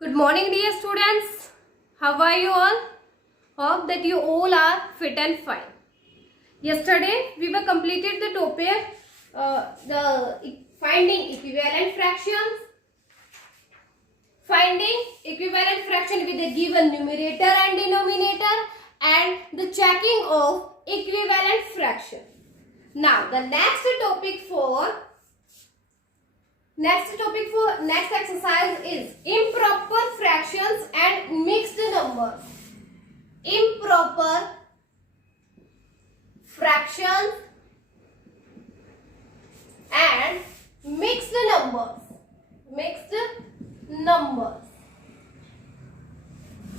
Good morning, dear students. How are you all? Hope that you all are fit and fine. Yesterday we were completed the topic finding equivalent fractions. Finding equivalent fraction with a given numerator and denominator and the checking of equivalent fraction. Now the next exercise is improper fractions and mixed numbers. Improper fractions and mixed numbers.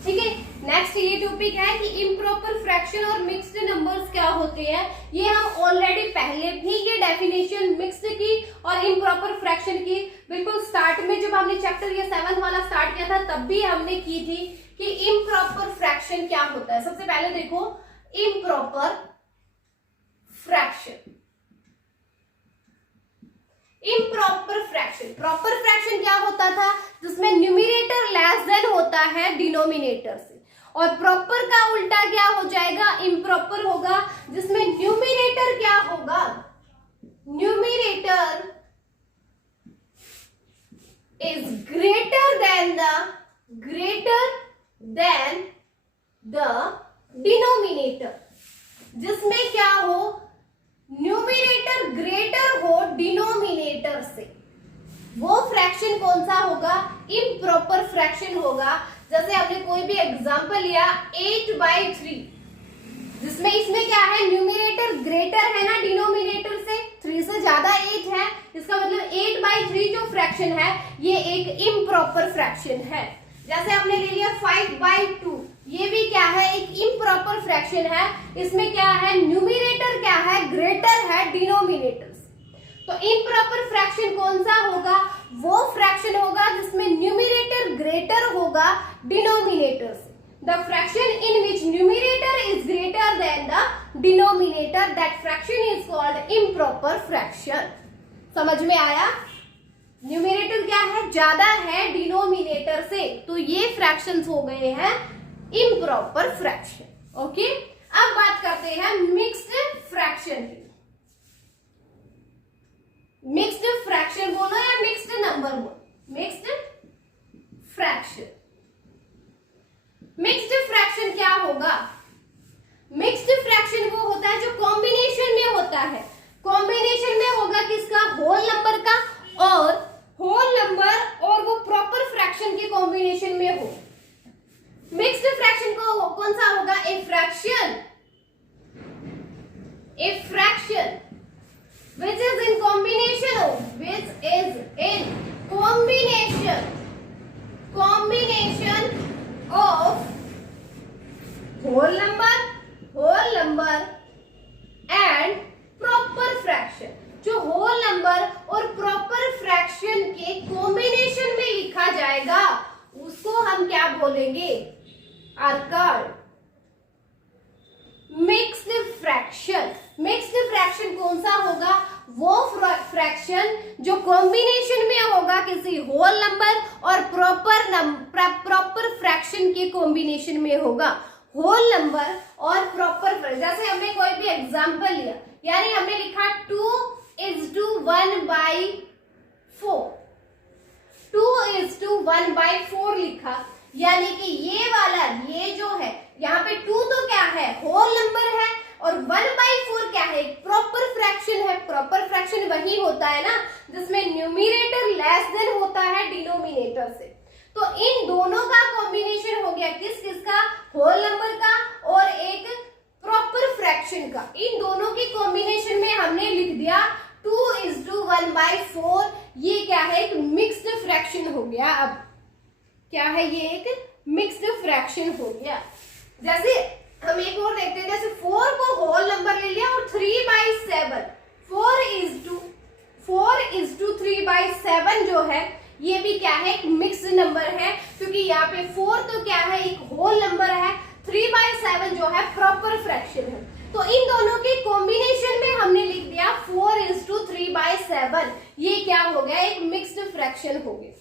ठीक है, next ये topic है कि improper fraction और mixed numbers क्या होते हैं। ये हम ऑलरेडी पहले भी ये डेफिनेशन मिक्स्ड की और इम्प्रॉपर फ्रैक्शन की बिल्कुल स्टार्ट में जब हमने चैप्टर ये 7th वाला स्टार्ट किया था तब भी हमने की थी कि इम्प्रॉपर फ्रैक्शन क्या होता है। सबसे पहले देखो improper fraction. Improper fraction, proper fraction क्या होता था जिसमें न्यूमरेटर लेस देन होता है डिनोमिनेटर से, और प्रॉपर का उल्टा क्या हो जाएगा, इम्प्रॉपर होगा जिसमें न्यूमरेटर क्या होगा, numerator is greater than the denominator, जिसमें क्या हो, न्यूमरेटर ग्रेटर हो डिनोमिनेटर से, वो फ्रैक्शन कौन सा होगा, इम्प्रॉपर फ्रैक्शन होगा। जैसे हमने कोई भी एग्जांपल लिया 8/3, जिसमें इसमें क्या है, न्यूमरेटर ग्रेटर है ना डिनोमिनेटर से, 3 से ज्यादा 8 है, इसका मतलब 8/3 जो फ्रैक्शन है ये एक इम्प्रॉपर फ्रैक्शन है। जैसे हमने ले लिया 5/2, ये भी क्या है, एक इम्प्रॉपर फ्रैक्शन है। इसमें क्या है, न्यूमरेटर क्या है, ग्रेटर है डिनोमिनेटर से। तो इम्प्रॉपर फ्रैक्शन कौन सा होगा, वो फ्रैक्शन होगा जिसमें न्यूमरेटर ग्रेटर होगा डिनोमिनेटर से। The fraction in which numerator is greater than the denominator, that fraction is called improper fraction. समझ में आया, न्यूमरेटर क्या है, ज्यादा है डिनोमिनेटर से, तो ये फ्रैक्शंस हो गए हैं इम्प्रॉपर फ्रैक्शन। ओके, अब बात करते हैं मिक्स्ड फ्रैक्शन की। मिक्स्ड फ्रैक्शन बोलो या मिक्स्ड नंबर बोलो, मिक्स्ड फ्रैक्शन। मिक्स्ड फ्रैक्शन क्या होगा, मिक्स्ड फ्रैक्शन वो होता है जो कॉम्बिनेशन में होता है। कॉम्बिनेशन में होगा किसका, होल नंबर का, और होल नंबर और वो प्रॉपर फ्रैक्शन के कॉम्बिनेशन में हो। मिक्स्ड फ्रैक्शन को कौन सा होगा, a fraction which is in combination of whole number and proper fraction। जो whole number और proper fraction के combination में लिखा जाएगा उसको हम क्या बोलेंगे, are called mixed fraction. Mixed fraction कौन सा होगा, वो फ्रैक्शन जो कॉम्बिनेशन में होगा किसी होल नंबर और प्रॉपर फ्रैक्शन के कॉम्बिनेशन में होगा। होल नंबर और प्रॉपर, जैसे हमने कोई भी एग्जांपल लिया, यानी हमने लिखा 2:1/4, 2:1/4 लिखा, यानी कि ये वाला, ये जो है यहाँ पे 2 तो क्या है, होल नंबर है, और 1/4 क्या है, प्रॉपर फ्रैक्शन है। प्रॉपर फ्रैक्शन वही होता है ना जिसमें न्यूमरेटर लेस देन होता है डिनोमिनेटर से। तो इन दोनों का कॉम्बिनेशन हो गया किसका, होल नंबर का और एक प्रॉपर फ्रैक्शन का। इन दोनों की कॉम्बिनेशन में हमने लिख दिया 2:1/4। ये क्या है, एक मिक्स्ड फ्रैक्शन हो गया। अब क्या है, ये एक मिक्स्ड फ्रैक्शन हो गया। जैसे हम एक और देखते हैं, जैसे 4 को होल नंबर ले लिया और 3/7, 4:3/7 जो है ये भी क्या है, एक मिक्स्ड नंबर है, क्योंकि यहाँ पे 4 तो क्या है, एक होल नंबर है, 3/7 जो है प्रॉपर फ्रैक्शन है। तो इन दोनों के कॉम्बिनेशन में हमने लिख दिया 4:3/7। ये क्या हो गया, एक मिक्स्ड फ्रैक्शन हो गया।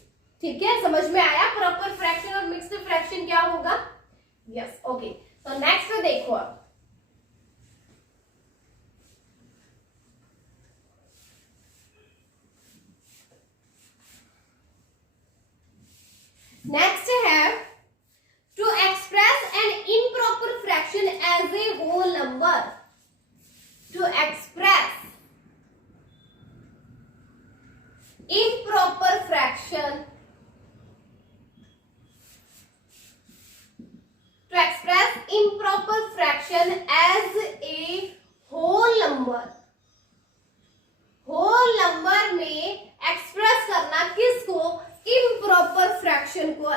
ठीक है, समझ में आया प्रॉपर फ्रैक्शन और मिक्स्ड फ्रैक्शन क्या होगा? Yes, okay. तो नेक्स्ट देखो आप, नेक्स्ट है to express an improper fraction as a whole number. To express improper fraction, to express improper fraction as a whole number। whole number में express करना किसको? improper fraction को।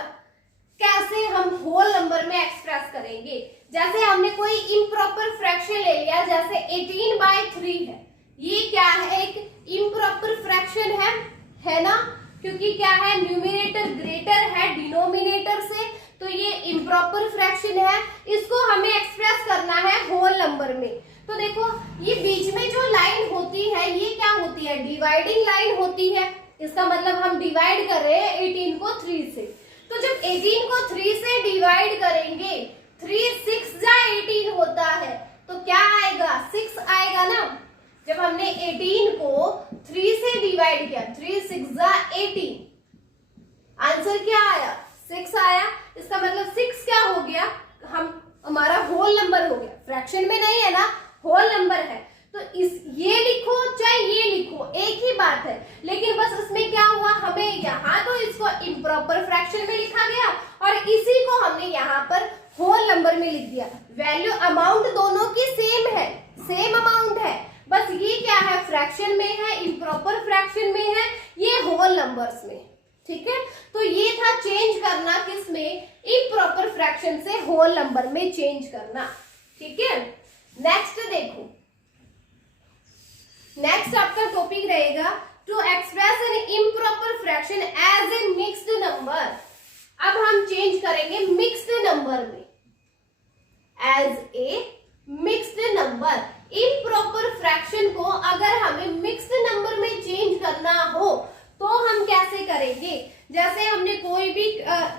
कैसे हम whole number में एक्सप्रेस करेंगे? जैसे हमने कोई improper fraction ले लिया, जैसे 18/3 है, ये क्या है? एक improper fraction है ना, क्योंकि क्या है, न्यूमरेटर ग्रेटर है डिनोमिनेटर से, तो ये इम्प्रॉपर फ्रैक्शन है। इसको हमें एक्सप्रेस करना है होल नंबर में। तो देखो ये बीच में जो लाइन होती है ये क्या होती है? डिवाइडिंग लाइन होती है। इसका मतलब हम डिवाइड कर रहे हैं 18 को 3 से। तो जब 18 को 3 से डिवाइड करेंगे, 3 6 जा 18 होता है, तो क्या आएगा? 6 आएगा ना। जब हमने 18 को 3 से डिवाइड किया, 3 6 जा 18, आंसर क्या आया? 6 आया। इसका मतलब 6 क्या हो गया? हमारा होल नंबर हो गया। फ्रैक्शन में नहीं है ना, होल नंबर है। तो ये लिखो चाहे ये लिखो, एक ही बात है। लेकिन बस इसमें क्या हुआ, हमें यहाँ तो इसको इम्प्रॉपर फ्रैक्शन में लिखा गया और इसी को हमने यहाँ पर होल नंबर में लिख दिया। वैल्यू अमाउंट दोनों की सेम है, सेम अमाउंट है, बस ये क्या है? फ्रैक्शन में है, इम्प्रॉपर फ्रैक्शन में है, ये होल नंबर्स में। ठीक है, तो ये था चेंज करना किसमें? इम्प्रॉपर फ्रैक्शन से होल नंबर में चेंज करना। ठीक है, नेक्स्ट देखो, नेक्स्ट आपका टॉपिक रहेगा to express an improper fraction as a mixed number. अब हम चेंज करेंगे मिक्स्ड नंबर में, as a mixed number. Improper fraction को अगर हमें मिक्स्ड नंबर में चेंज करना हो तो हम कैसे करेंगे? जैसे हमने कोई भी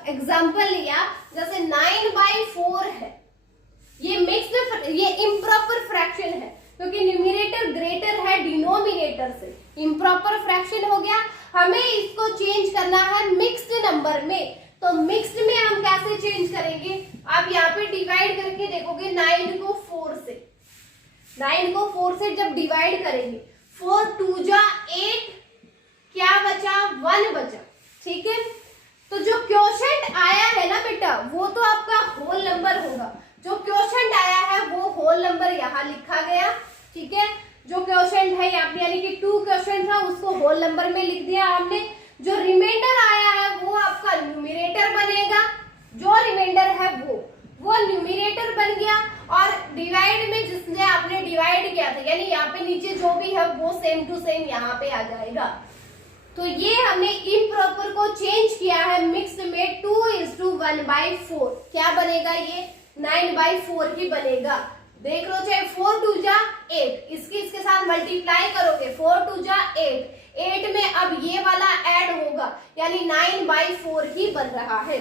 एग्जांपल लिया, जैसे 9/4 है, ये मिक्स्ड, ये इम्प्रॉपर फ्रैक्शन है क्योंकि न्यूमरेटर ग्रेटर है डिनोमिनेटर से, इम्प्रॉपर फ्रैक्शन हो गया। हमें इसको चेंज करना है मिक्स्ड नंबर में। तो मिक्स्ड में हम कैसे चेंज करेंगे? आप यहाँ पे डिवाइड करके देखोगे 9 को 4 से, 9 को 4 से जब डिवाइड करेंगे, 4 2 जा 8, क्या बचा? 1 बचा। ठीक है, तो जो क्वोशंट आया है ना बेटा, वो तो आपका होल नंबर होगा। जो क्वोशंट आया है वो होल नंबर यहाँ लिखा गया। ठीक है, जो क्वोशंट है यहाँ पे, यानी कि 2 क्वोशंट था, उसको होल नंबर में लिख दिया हमने। जो रिमाइंडर आया है वो आपका न्यूमरेटर बनेगा, जो रिमाइंडर है वो न्यूमरेटर बन गया। और डिवाइड में जिसने आपने डिवाइड किया था, यानी यहाँ पे नीचे जो भी है वो सेम टू सेम यहाँ पे आ जाएगा। तो ये हमने इम्प्रॉपर को चेंज किया है मिक्स्ड में 2:1/4। क्या बनेगा? ये 9/4 ही बनेगा। देख लो, चाहे 4 2 जा 8, इसके साथ मल्टीप्लाई करोगे, 4 2 जा 8 में अब ये वाला ऐड होगा, यानी 9/4 ही बन रहा है।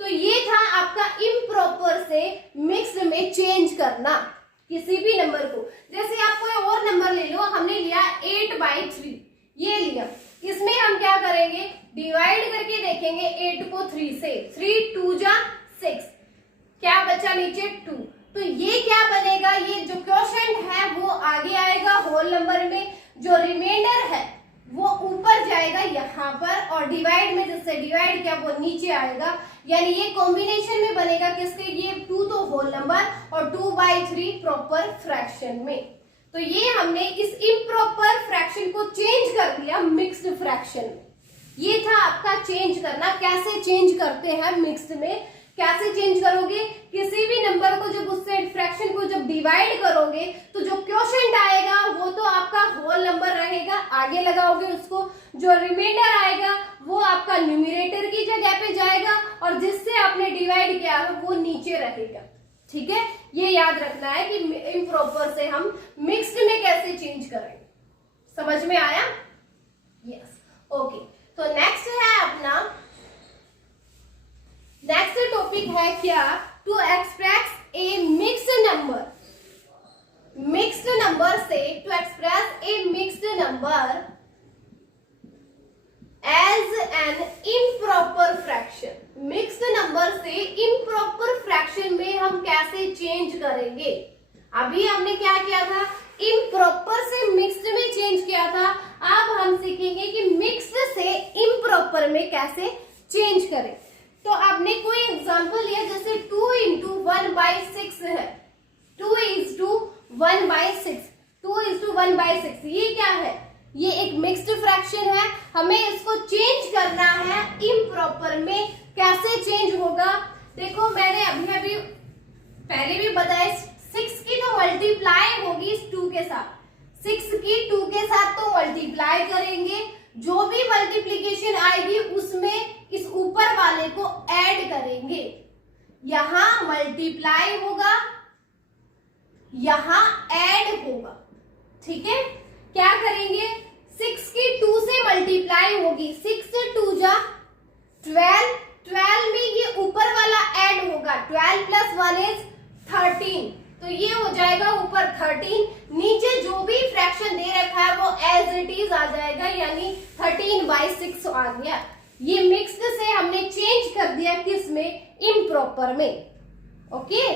तो ये था आपका इम्प्रॉपर से मिक्स्ड में चेंज करना किसी भी नंबर को। जैसे आप कोई और नंबर ले लो, हमने लिया 8/3, ये लिया, इसमें हम क्या करेंगे? डिवाइड करके देखेंगे 8 को 3 से, 3 2 जा 6, क्या बचा नीचे? 2। तो ये क्या बनेगा? ये जो क्वोशंट है वो आगे आएगा होल नंबर में, जो रिमाइंडर है वो ऊपर जाएगा यहाँ पर, और डिवाइड में जिससे डिवाइड किया वो नीचे आएगा। यानी ये कॉम्बिनेशन में बनेगा किसके? ये 2 तो होल नंबर और 2/3 प्रॉपर फ्रैक्शन में। तो ये हमने इस इम्प्रॉपर फ्रैक्शन को चेंज कर दिया मिक्स्ड फ्रैक्शन में। ये था आपका चेंज करना। कैसे चेंज करते हैं मिक्स्ड में? कैसे चेंज करोगे? किसी भी नंबर को जब उससे फ्रैक्शन को जब डिवाइड करोगे तो जो क्वोशंट आएगा वो तो आपका होल नंबर रहेगा, आगे लगाओगे उसको, जो रिमाइंडर आएगा वो आपका न्यूमरेटर की जगह पे जाएगा और जिससे आपने डिवाइड किया है वो नीचे रहेगा। ठीक है, ये याद रखना है कि इम्प्रॉपर से हम मिक्स्ड में कैसे चेंज करेंगे। समझ में आया? Yes, okay. तो नेक्स्ट है अपना नेक्स्ट टॉपिक है क्या, to express a mixed number. Mixed number से to express a mixed number as an improper fraction. Mixed number से इम्प्रॉपर फ्रैक्शन में हम कैसे चेंज करेंगे। अभी हमने क्या किया था, इम्प्रॉपर से मिक्स्ड में चेंज किया था। अब हम सीखेंगे कि मिक्स्ड से इम्प्रॉपर में कैसे चेंज करें। तो आपने कोई एग्जांपल लिया, जैसे 2 इंटू 1/6 है, 2:1/6, 2:1/6, ये क्या है, ये एक मिक्स्ड फ्रैक्शन है। हमें इसको चेंज करना है इम्प्रॉपर में। कैसे चेंज होगा, देखो मैंने अभी अभी पहले भी बताया, 6 की तो मल्टीप्लाई होगी इस 2 के साथ, 6 की 2 के साथ तो मल्टीप्लाई करेंगे, जो भी मल्टीप्लीकेशन आएगी उसमें इस ऊपर वाले को ऐड करेंगे। यहां मल्टीप्लाई होगा, यहां ऐड होगा, ठीक है। क्या करेंगे, 6 की 2 से मल्टीप्लाई होगी, 6 से 2 जा 12, 12 में ये ऊपर वाला ऐड होगा, 12 + 1 इज 13, तो ये हो जाएगा ऊपर 13, नीचे जो भी फ्रैक्शन दे रखा है वो एज इट इज आ जाएगा, यानी 13/6 आ गया। ये मिक्स्ड से हमने चेंज कर दिया किस में, इम्प्रॉपर में। ओके,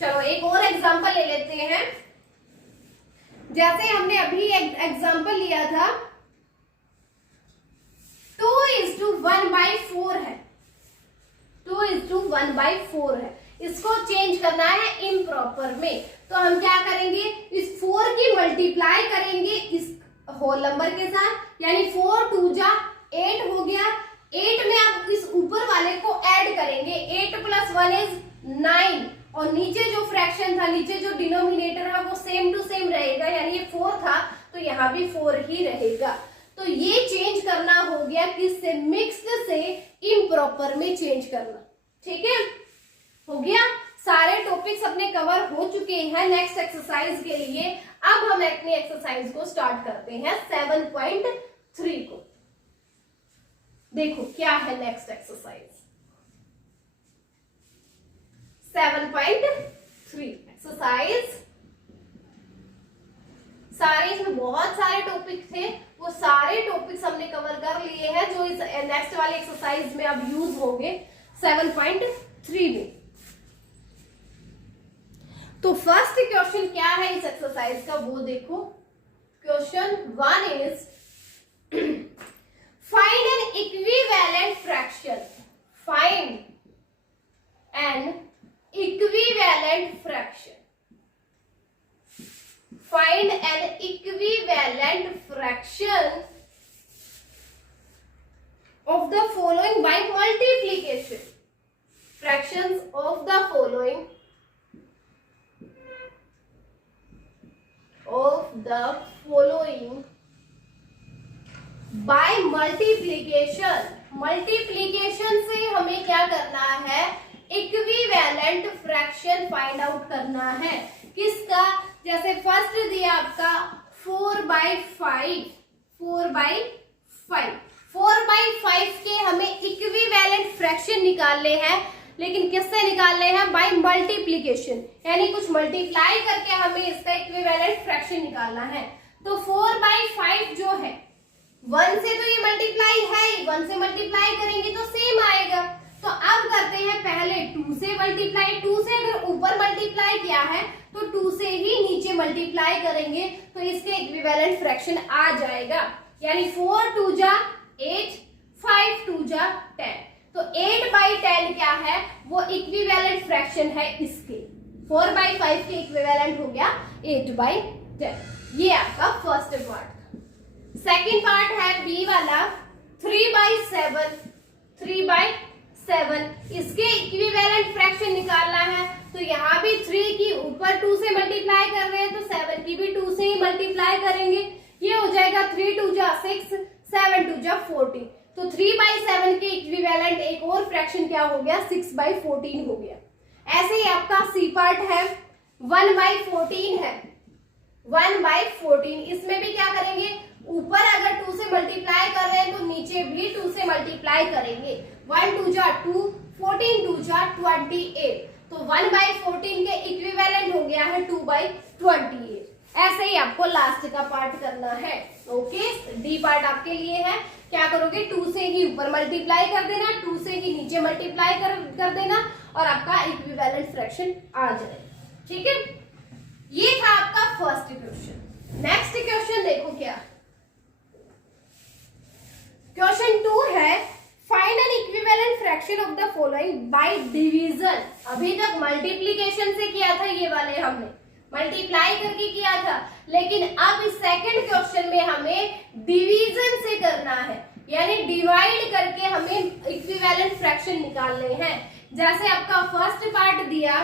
चलो एक और एग्जांपल ले लेते हैं। जैसे हमने अभी एक एग्जांपल लिया था, 2:1/4 है, 2:1/4 है, इसको चेंज करना है इम्प्रॉपर में। तो हम क्या करेंगे, इस 4 की मल्टीप्लाई करेंगे इस होल नंबर के साथ, यानी 4 2 जा 8 हो गया। 8 में आप इस ऊपर वाले को ऐड करेंगे, 8 + 1 इज 9, और नीचे जो फ्रैक्शन था, नीचे जो डिनोमिनेटर है वो सेम टू सेम रहेगा, यानी ये 4 था तो यहाँ भी 4 ही रहेगा। तो ये चेंज करना हो गया किससे, मिक्स्ड से इम्प्रॉपर में चेंज करना। ठीक है, हो गया। सारे टॉपिक्स अपने कवर हो चुके हैं नेक्स्ट एक्सरसाइज के लिए। अब हम अपनी एक्सरसाइज को स्टार्ट करते हैं 7.3 को। देखो क्या है नेक्स्ट एक्सरसाइज 7.3 एक्सरसाइज। सारे इसमें बहुत सारे टॉपिक थे, वो सारे टॉपिक्स हमने कवर कर लिए हैं जो इस नेक्स्ट वाली एक्सरसाइज में अब यूज होंगे 7.3 में। तो फर्स्ट क्वेश्चन क्या है इस एक्सरसाइज का वो देखो। Question 1 is find N equivalent fraction, find N equivalent fraction, find N equivalent fraction of the following by multiplication, fractions of the following by multiplication। Multiplication से हमें क्या करना है, इक्विवेलेंट फ्रैक्शन फाइंड आउट करना है। किसका, जैसे फर्स्ट दिया आपका 4/5, 4/5, 4/5 के हमें इक्विवेलेंट फ्रैक्शन निकालने हैं, लेकिन किससे निकालने हैं, बाय मल्टीप्लीकेशन, यानी कुछ मल्टीप्लाई करके हमें इसका इक्विवेलेंट फ्रैक्शन निकालना है। तो 4/5 जो है 1 से तो ये मल्टीप्लाई है ही, 1 से मल्टीप्लाई करेंगे तो सेम आएगा। तो अब करते हैं पहले 2 से मल्टीप्लाई, 2 से अगर ऊपर मल्टीप्लाई किया है तो 2 से ही नीचे मल्टीप्लाई करेंगे तो इसके इक्विवेलेंट फ्रैक्शन आ जाएगा, यानी 4 2 जा 8, 5 2 जा 10। तो 8/10 क्या है, वो इक्विवेलेंट फ्रैक्शन है इसके। 4/5 के इक्विवेलेंट हो गया 8/10। ये आपका फर्स्ट पार्ट था। सेकंड पार्ट है बी वाला 3/7, 3/7, इसके इक्विवेलेंट फ्रैक्शन निकालना है। तो यहाँ भी 3 की ऊपर 2 से मल्टीप्लाई कर रहे हैं तो 7 की भी 2 से ही मल्टीप्लाई करेंगे। ये हो जाएगा 3 2 जा 6, 7 2 जा 14। तो 3/7 के इक्विवेलेंट एक और फ्रैक्शन क्या हो गया, 6/14 हो गया। ऐसे ही आपका सी पार्ट है 1/14 है, 1/14, इसमें भी क्या करेंगे, ऊपर अगर 2 से मल्टीप्लाई कर रहे हैं तो नीचे भी 2 से मल्टीप्लाई करेंगे। 1 2 जा 2, 14 टू जा 28, तो 1/14 के इक्विवेलेंट हो गया है 2/28। ऐसे ही आपको लास्ट का पार्ट करना है। ओके, डी पार्ट आपके लिए है। क्या करोगे, 2 से ही ऊपर मल्टीप्लाई कर देना, 2 से ही नीचे मल्टीप्लाई कर देना और आपका इक्विवेलेंट फ्रैक्शन आ जाएगा। ठीक है, ये था आपका फर्स्ट क्वेश्चन। नेक्स्ट क्वेश्चन देखो क्या, क्वेश्चन 2 है find N equivalent fraction of the following by division. अभी तक मल्टीप्लिकेशन से किया था, ये वाले हमने मल्टीप्लाई करके किया था, लेकिन अब इस सेकंड क्वेश्चन में हमें डिवीजन से करना है, यानी डिवाइड करके हमें इक्विवेलेंट फ्रैक्शन निकालने हैं। जैसे आपका फर्स्ट पार्ट दिया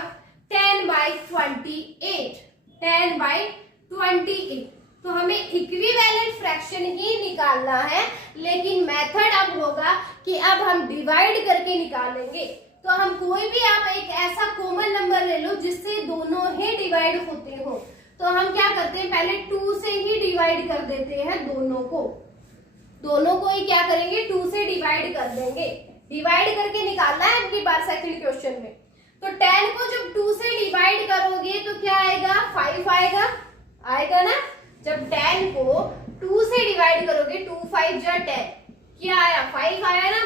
10/28, 10/28, तो हमें इक्विवेलेंट फ्रैक्शन ही निकालना है, लेकिन मेथड अब होगा कि अब हम डिवाइड करके निकालेंगे। तो हम कोई भी आप एक ऐसा कॉमन नंबर ले लो जिससे दोनों ही डिवाइड होते हो, तो हम क्या करते हैं, पहले 2 से ही डिवाइड कर देते हैं दोनों को ही क्या करेंगे, 2 से डिवाइड कर देंगे। डिवाइड करके निकालना है आपकी बार सेकंड क्वेश्चन में। तो 10 को जब 2 से डिवाइड करोगे तो क्या आएगा, 5 आएगा ना। जब 10 को 2 से डिवाइड करोगे, 2 5 जा 10, क्या आया, 5 आया ना।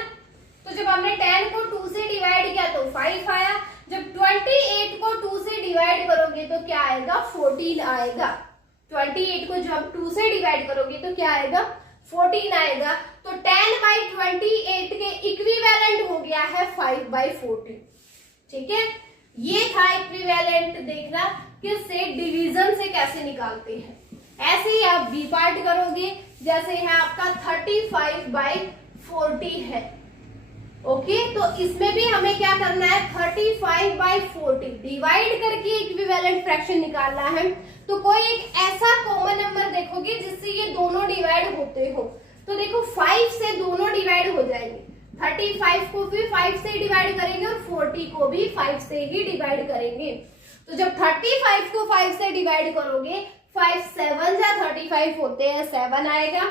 तो जब हमने 10 को 2 से डिवाइड किया तो 5 आया। जब 28 को 2 से डिवाइड करोगे तो क्या आएगा, 14 आएगा। 28 को जब 2 से डिवाइड करोगे तो क्या आएगा, 14 आएगा। तो 10/28 के इक्विवेलेंट हो गया है 5/14। ठीक है, ये था इक्विवेलेंट। देखना किससे, डिवीजन से कैसे निकालते हैं। ऐसे ही आप बी पार्ट करोगे, जैसे है आपका 35/40 है। ओके, तो इसमें भी हमें क्या करना है, 35/40 डिवाइड करके इक्विवेलेंट फ्रैक्शन निकालना है। तो कोई एक ऐसा कॉमन नंबर देखोगे जिससे ये दोनों डिवाइड होते हो। तो देखो 5 से दोनों डिवाइड हो जाएंगे, 35 को भी 5 से डिवाइड करेंगे और 40 को भी 5 से ही डिवाइड करेंगे। तो जब 35 को 5 से डिवाइड करोगे, 5 7 जा 35 होते हैं, 7 आएगा।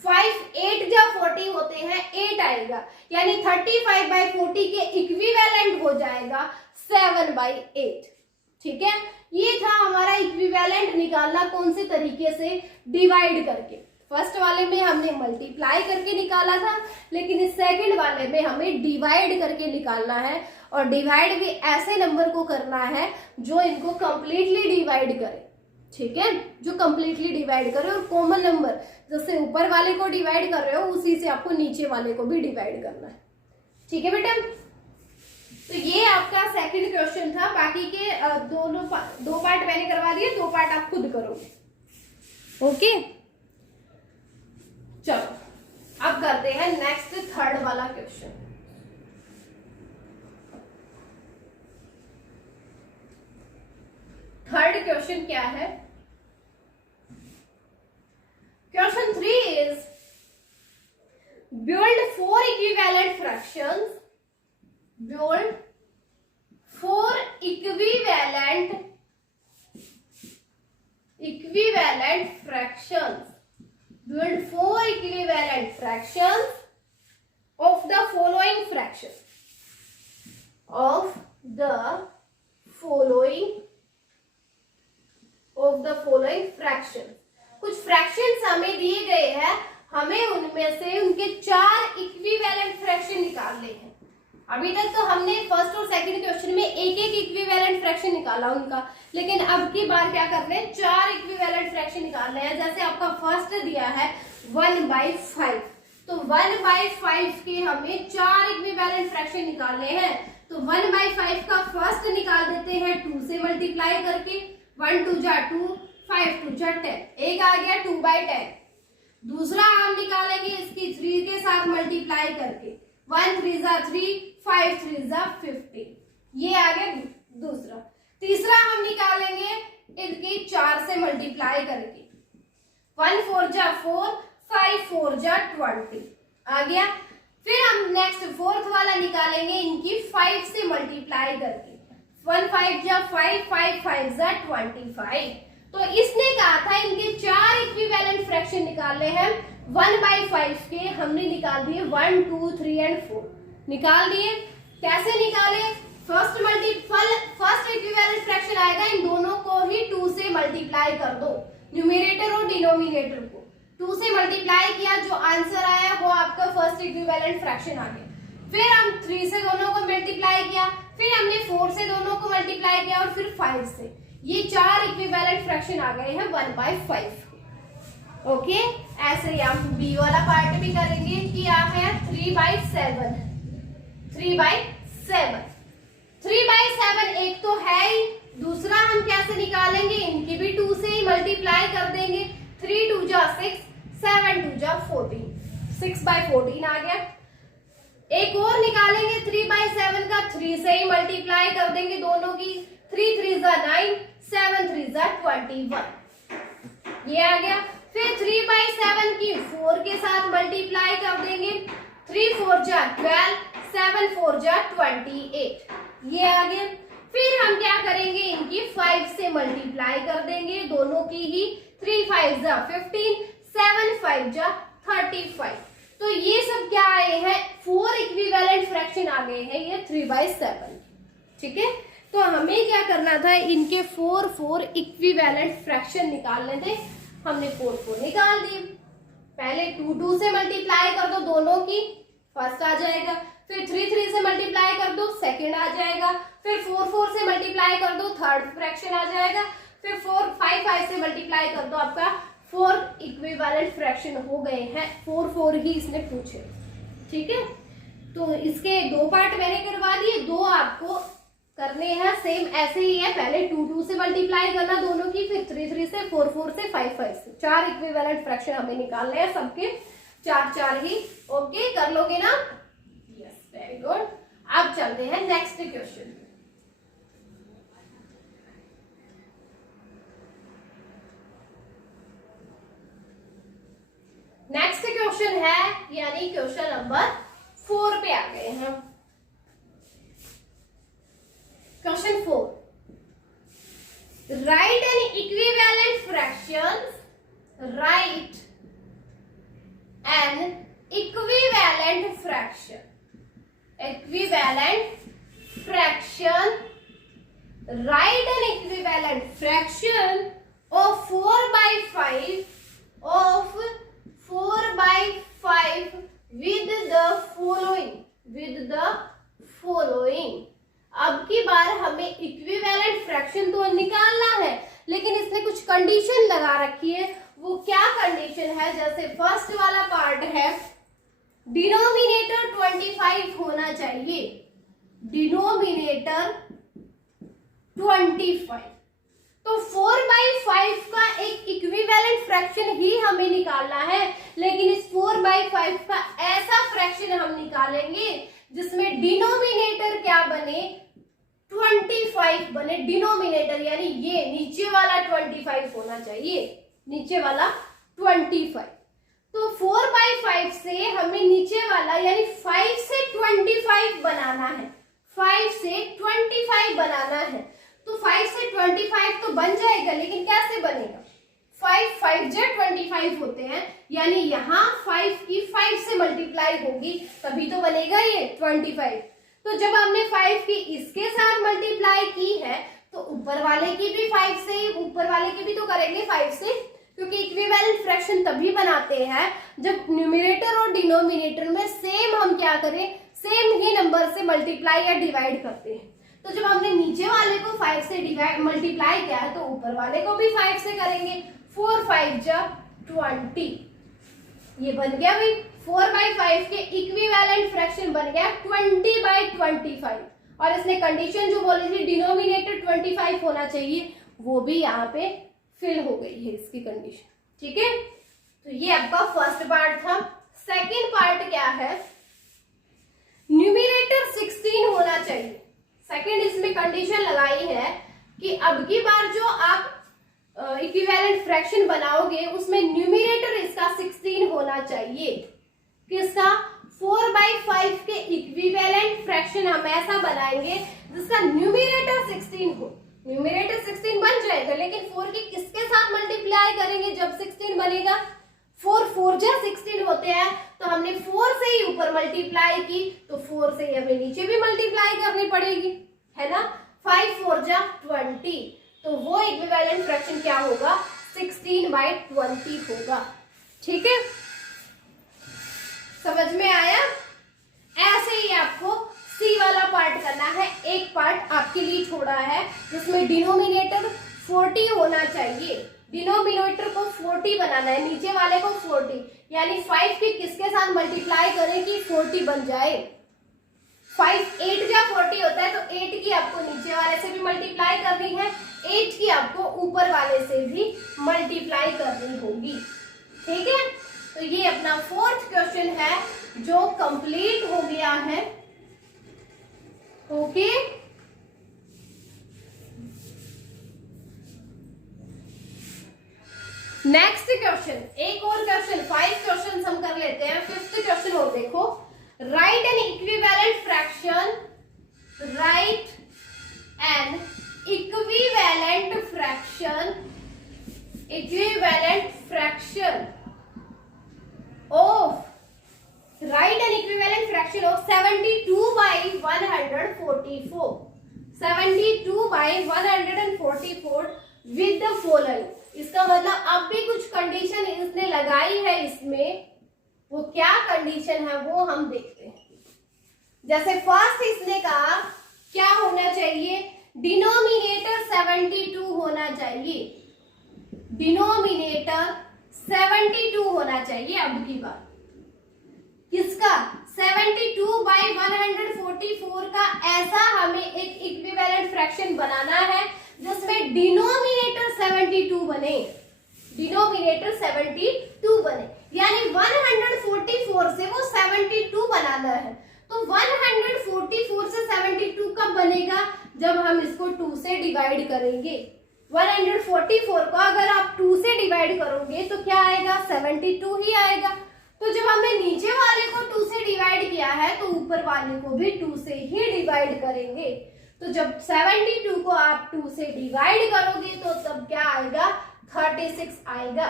5 8 जा 40 होते हैं, 8 आएगा। यानी 35/40 के इक्विवेलेंट हो जाएगा 7/8। ठीक है, ये था हमारा इक्विवेलेंट निकालना कौन से तरीके से, डिवाइड करके। फर्स्ट वाले में हमने मल्टीप्लाई करके निकाला था, लेकिन इस सेकंड वाले में हमें डिवाइड करके निकालना है। और डिवाइड भी ऐसे नंबर को करना है जो इनको कंप्लीटली डिवाइड करे। ठीक है, जो कंप्लीटली डिवाइड करे, और कॉमन नंबर जैसे ऊपर वाले को डिवाइड कर रहे हो उसी से आपको नीचे वाले को भी डिवाइड करना है। ठीक है बेटा, तो ये आपका सेकंड क्वेश्चन था। बाकी के दो पार्ट मैंने करवा दिए, 2 पार्ट आप खुद करोगे। ओके, चलो अब करते हैं नेक्स्ट थर्ड वाला क्वेश्चन। थर्ड क्वेश्चन क्या है, question 3 is build 4 equivalent fractions. Build 4 equivalent fractions. Build 4 equivalent fractions of the following fractions. Of the following fractions. कुछ फ्रैक्शंस हमें दिए गए हैं, हमें उनमें से उनके 4 इक्विवेलेंट फ्रैक्शन निकालने हैं। अभी तक तो हमने फर्स्ट और सेकंड क्वेश्चन में एक इक्विवेलेंट फ्रैक्शन निकाला उनका, लेकिन अब की बार क्या करना है, 4 इक्विवेलेंट फ्रैक्शन निकालने हैं। जैसे आपका फर्स्ट दिया है 1/5, तो 1/5 के हमें 4 इक्विवेलेंट फ्रैक्शन निकालने हैं। तो 1/5 का फर्स्ट निकाल देते हैं 2 से मल्टीप्लाई करके, 1 2 जा 2, 5 2 जा 10, एक आ गया 2/10। दूसरा हम निकालेंगे इसकी 3 के साथ मल्टीप्लाई करके, 1 3 जा 3, 5 3 जा 15, ये आ गया दूसरा। तीसरा हम निकालेंगे इनकी 4 से मल्टीप्लाई करके, 1 4 जा 4, 5 4 जा 20 आ गया। फिर हम नेक्स्ट फोर्थ वाला निकालेंगे इनकी 5 से मल्टीप्लाई करके, 1 5 जा 5, 5 5 जा 25। तो इसने कहा था इनके 4 इक्विवेलेंट फ्रैक्शन निकालने हैं 1/5 के, हमने निकाल दिए 1 2 3 एंड 4 निकाल दिए। कैसे निकाले? फर्स्ट इक्विवेलेंट फ्रैक्शन आएगा, इन दोनों को ही 2 से मल्टीप्लाई कर दो, न्यूमरेटर और डिनोमिनेटर को 2 से मल्टीप्लाई किया, जो आंसर आया वो आपका फर्स्ट इक्विवेलेंट फ्रैक्शन आ गया। फिर हम 3 से दोनों को मल्टीप्लाई किया, फिर हमने 4 से दोनों को मल्टीप्लाई किया और फिर 5 से। ये 4 इक्विवेलेंट फ्रैक्शन आ गए हैं 1/5। ओके, ऐसे ही हम बी वाला पार्ट भी करेंगे कि क्या है 3/7। 3/7 एक तो है ही, दूसरा हम कैसे निकालेंगे? इनकी भी 2 से ही मल्टीप्लाई कर देंगे। 3 2 जा 6, 7 2 जा 14, 6/14 आ गया। एक और निकालेंगे 3/7 का, 3 से ही मल्टीप्लाई कर देंगे दोनों की। 3 3 जा 9, 7 3 जा 21, ये आ गया। फिर 3/7 की 4 के साथ मल्टीप्लाई कर देंगे। 3 4 जा 12, 7 4 जा 28, ये आ गया। फिर हम क्या करेंगे? इनकी 5 से मल्टीप्लाई कर देंगे दोनों की ही। 3 5 जा 15, 7 5 जा 35। तो ये सब क्या आए हैं? 4 इक्विवेलेंट फ्रैक्शन आ गए हैं ये 3/7। ठीक है, तो हमें क्या करना था? इनके 4 इक्विवेलेंट फ्रैक्शन निकालने थे। हमने 4 निकाल दिए। पहले 2 से मल्टीप्लाई कर दो दोनों की, फर्स्ट आ जाएगा। फिर 3 से मल्टीप्लाई कर दो, सेकंड आ जाएगा। फिर 4 से मल्टीप्लाई कर दो, थर्ड फ्रैक्शन आ जाएगा। फिर 5 से मल्टीप्लाई कर दो, आपका 4 इक्विवेलेंट फ्रैक्शन हो गए हैं। 4 ही इसने पूछे। ठीक है, तो इसके 2 पार्ट मैंने करवा दिए, 2 आपको करने हैं। सेम ऐसे ही है, पहले 2 से मल्टीप्लाई करना दोनों की, फिर 3 से, 4 से, 5 से। 4 इक्विवेलेंट फ्रैक्शन हमें निकालने हैं, सबके 4 ही। ओके, कर लोगे ना? Yes, very good. अब चलते हैं नेक्स्ट क्वेश्चन। नेक्स्ट क्वेश्चन है, यानी क्वेश्चन नंबर 4 पे आ गए हैं। Question 4. Write an equivalent fractions. Write an equivalent fraction. Equivalent fraction. Write an equivalent fraction of 4/5 of 4/5 with the following. With the following. अब की बार हमें इक्विवेलेंट फ्रैक्शन तो निकालना है, लेकिन इसने कुछ कंडीशन लगा रखी है। वो क्या कंडीशन है? जैसे फर्स्ट वाला पार्ट है, डिनोमिनेटर 25 होना चाहिए। डिनोमिनेटर 25, तो 4/5 का एक इक्विवेलेंट फ्रैक्शन ही हमें निकालना है, लेकिन इस 4/5 का ऐसा फ्रैक्शन हम निकालेंगे जिसमें डिनोमिनेटर क्या बने? 25 बने। डिनोमिनेटर यानी ये नीचे वाला 25 होना चाहिए, नीचे वाला 25। तो 4/5 से हमें नीचे वाला यानी 5 से 25 बनाना है। 5 से 25 बनाना है, तो 5 से 25 तो बन जाएगा, लेकिन कैसे बनेगा? 5 5 जे 25 होते हैं, यानी यहाँ 5 की 5 से मल्टीप्लाई होगी, तभी तो बनेगा ये 25। तो जब हमने 5 की इसके साथ मल्टीप्लाई की है, तो ऊपर वाले की भी 5 से, ऊपर वाले की भी तो करेंगे 5 से, क्योंकि इक्विवेलेंट फ्रैक्शन तभी बनाते हैं जब न्यूमरेटर और डिनोमिनेटर में सेम हम क्या करें? सेम ही नंबर से मल्टीप्लाई या डिवाइड करते हैं। तो जब हमने नीचे वाले को 5 से मल्टीप्लाई किया है, तो ऊपर वाले को भी 5 से करेंगे। 4 5 जा 20, ये बन गया भाई 4/5 के इक्विवेलेंट फ्रैक्शन बन गया 20/25। और इसने कंडीशन जो बोली थी डिनोमिनेटर 25 होना चाहिए, वो भी यहाँ पे फिल हो गई है इसकी कंडीशन। ठीक है, तो ये आपका फर्स्ट पार्ट था। सेकंड पार्ट क्या है? न्यूमरेटर 16 होना चाहिए। सेकंड इसमें कंडीशन लगाई है कि अब की बार जो आप इक्विवेलेंट फ्रैक्शन बनाओगे उसमें न्यूमरेटर इसका 16 होना चाहिए। किसका? 4/5 के इक्विवेलेंट फ्रैक्शन हम ऐसा बनाएंगे जिसका न्यूमरेटर 16 हो। न्यूमरेटर 16 बन जाएगा, लेकिन 4 की किसके साथ मल्टीप्लाई करेंगे जब 16 बनेगा? 4 4 जा 16 होते हैं, तो हमने 4 से ही ऊपर मल्टीप्लाई की, तो 4 से ही हमें नीचे भी मल्टीप्लाई करनी पड़ेगी, है ना। 5 4 जा 20, तो वो इक्विवेलेंट फ्रैक्शन क्या होगा, 16/20 होगा। ठीक है, समझ में आया। ऐसे ही आपको सी वाला पार्ट करना है। एक पार्ट आपके लिए छोड़ा है जिसमें डिनोमिनेटर 40 होना चाहिए। डिनोमिनेटर को 40 बनाना है, नीचे वाले को 40, यानी 5 के किसके साथ मल्टीप्लाई करें कि 40 बन जाए। 5 8 जा 40 होता है, तो 8 की आपको नीचे वाले से भी मल्टीप्लाई करनी है, 8 की आपको ऊपर वाले से भी मल्टीप्लाई करनी होगी। ठीक है, तो ये अपना 4th क्वेश्चन है जो कंप्लीट हो गया है। ओके, नेक्स्ट क्वेश्चन, एक और क्वेश्चन, 5 क्वेश्चन हम कर लेते हैं। 5th क्वेश्चन और देखो, right N equivalent fraction, right N equivalent fraction, equivalent fraction of, right N equivalent fraction of 72/144, 72/144 with the following. इसका मतलब अब भी कुछ कंडीशन इसने लगाई है इसमें, वो क्या कंडीशन है वो हम देखते हैं। जैसे फर्स्ट इसने कहा क्या होना चाहिए, डिनोमिनेटर 72 होना चाहिए, डिनोमिनेटर 72 होना चाहिए। अब की बात किसका, 72/144 का ऐसा हमें एक इक्विवेलेंट फ्रैक्शन बनाना है जिसमें डिनोमिनेटर 72 बने, डिनोमिनेटर 72 बने, यानी 144 से वो 72 बनाना है। तो 144 से 72 कब बनेगा, जब हम इसको 2 से डिवाइड करेंगे। 144 को अगर आप 2 से डिवाइड करोगे तो क्या आएगा, 72 ही आएगा। तो जब हमने नीचे वाले को 2 से डिवाइड किया है तो ऊपर वाले को भी 2 से ही डिवाइड करेंगे। तो जब 72 को आप 2 से डिवाइड करोगे तो तब क्या आएगा, 36 आएगा।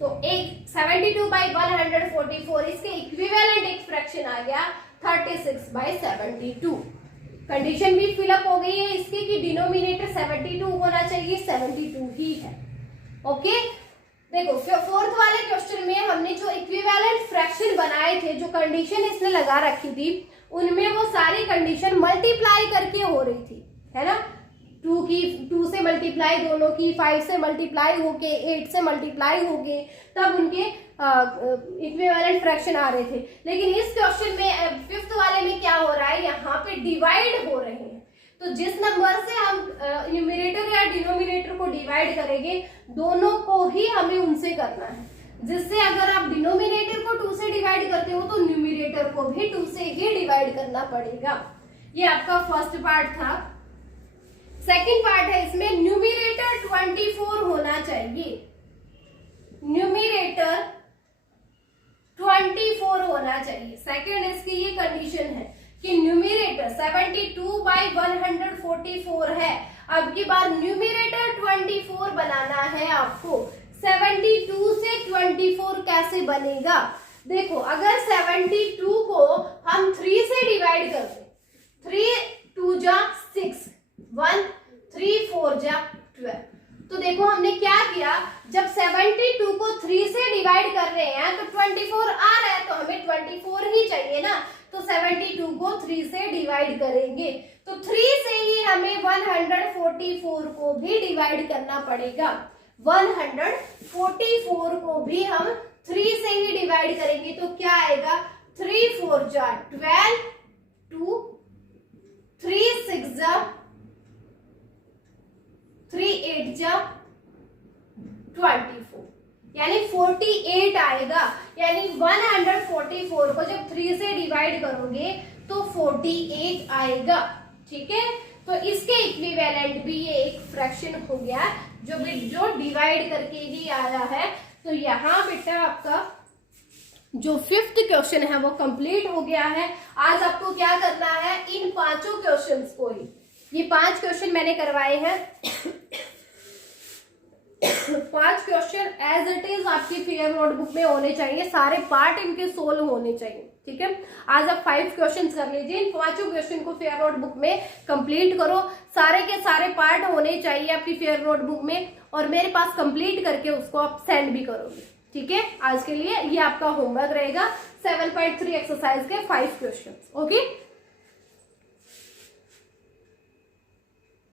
तो एक 72/144 इसके इक्विवेलेंट एक फ्रैक्शन आ गया 36/72। कंडीशन भी फिलअप हो गई है इसकी कि डिनोमिनेटर 72 होना चाहिए, 72 ही है। ओके, देखो 4th वाले क्वेश्चन में हमने जो इक्विवेलेंट फ्रैक्शन बनाए थे, जो कंडीशन इसने लगा रखी थी, उनमें वो सारी कंडीशन मल्टीप्लाई करके हो रही थी, है ना। 2 से मल्टीप्लाई दोनों की, 5 से मल्टीप्लाई होके, 8 से मल्टीप्लाई होके, तब उनके इक्विवेलेंट फ्रैक्शन आ रहे थे। लेकिन इस क्वेश्चन में 5th वाले में क्या हो रहा है, यहाँ पे डिवाइड हो रहे हैं। तो जिस नंबर से हम न्यूमरेटर या डिनोमिनेटर को डिवाइड करेंगे, दोनों को ही हमें उनसे करना है। जिससे अगर आप डिनोमिनेटर को 2 से डिवाइड करते हो तो न्यूमरेटर को भी 2 से ही डिवाइड करना पड़ेगा। ये आपका फर्स्ट पार्ट था। सेकंड पार्ट है, इसमें न्यूमरेटर 24 होना चाहिए, न्यूमरेटर 24 होना चाहिए। सेकंड इसकी ये कंडीशन है कि न्यूमरेटर 72/144 है। अब की बार न्यूमरेटर 24 बनाना है आपको। 72 से 24 कैसे बनेगा, देखो अगर 72 को हम 3 से डिवाइड कर दें, 3 2 जा 6, 1 3 4 जा 12, तो देखो हमने क्या किया, जब 72 को 3 से डिवाइड कर रहे हैं तो 24 आ रहा है, तो हमें 24 ही चाहिए ना। तो 72 को 3 से डिवाइड करेंगे, तो 3 से ही हमें 144 को भी डिवाइड करना पड़ेगा। 144 को भी हम 3 से ही डिवाइड करेंगे, तो क्या आएगा, 3 4 जा 12, 2 3 6 जा 3 8 जा 24, यानी 48 आएगा। यानी 144 को जब 3 से डिवाइड करोगे तो 48 आएगा। ठीक है, तो इसके इक्विवेलेंट भी ये एक फ्रैक्शन हो गया जो डिवाइड करके ही आया है। तो यहाँ बेटा आपका जो 5th क्वेश्चन है वो कंप्लीट हो गया है। आज आपको क्या करना है, इन 5 क्वेश्चंस को ही, ये 5 क्वेश्चन मैंने करवाए हैं 5 क्वेश्चन एज इट इज आपकी फेयर नोटबुक में होने चाहिए, सारे पार्ट इनके सोल्व होने चाहिए, ठीक है। आज आप 5 क्वेश्चन कर लीजिए, इन 5 क्वेश्चन को फेयर नोटबुक में कंप्लीट करो, सारे के सारे पार्ट होने चाहिए आपकी फेयर नोटबुक में, और मेरे पास कंप्लीट करके उसको आप सेंड भी करोगे, ठीक है। आज के लिए ये आपका होमवर्क रहेगा 7.3 एक्सरसाइज के 5 क्वेश्चन, ओके।